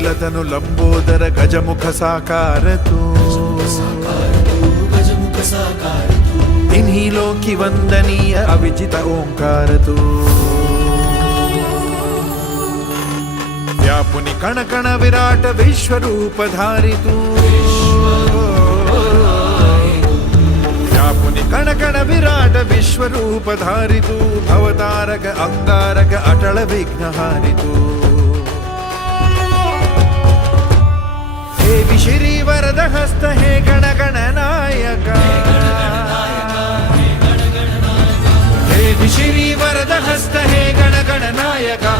कपिलतनु लंबोदर गजमुख साकार तू इन्हीं लोकी वंदनीय अविजित ओंकार तू व्यापुनि कण कण विराट विश्वरूप धारी तू व्यापुनि कण कण विराट विश्वरूप धारी तू भवतारक अंगारक अटल विघ्नहारी तू हे श्री वरद हस्त हे गण गण नायका हे श्री वरद हस्त हे गण गण नायका